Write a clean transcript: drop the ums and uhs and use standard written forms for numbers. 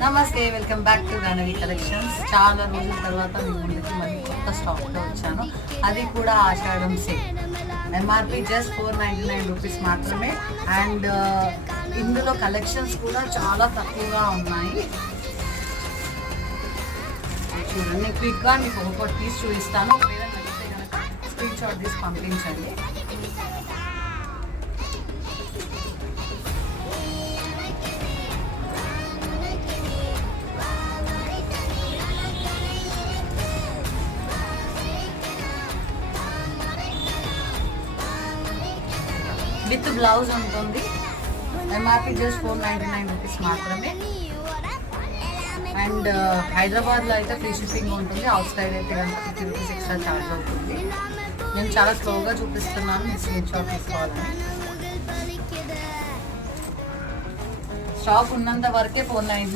నమస్తే, welcome back to గానవి collections. చాలా రోజుల తర్వాత మీ ముందుకి మళ్ళీ కొత్త స్టాక్లో వచ్చాను. అది కూడా ఆషాఢం సేల్. ఎంఆర్పి జస్ట్ 499 రూపీస్ మాత్రమే. అండ్ ఇందులో కలెక్షన్స్ కూడా చాలా తక్కువగా ఉన్నాయి. చూడండి, క్విక్గా మీకు ఒక్కొక్కటి తీసి చూపిస్తాను. ఒకవేళ నచ్చితే కనుక స్క్రీన్ షాట్ తీసి పంపించండి. విత్ బ్లౌజ్ ఉంటుంది. ఎంఆర్పి జస్ట్ 499 రూపీస్ మాత్రమే. అండ్ హైదరాబాద్లో అయితే ఫ్రీ షిప్పింగ్ ఉంటుంది. అవుట్ సైడ్ అయితే కనుక 50 రూపీస్ ఎక్స్ట్రా ఛార్జ్ అవుతుంది. నేను చాలా స్లోగా చూపిస్తున్నాను, మీ స్క్రీన్ షాట్ తీసుకోవాలని. స్టాక్ ఉన్నంత వరకే 499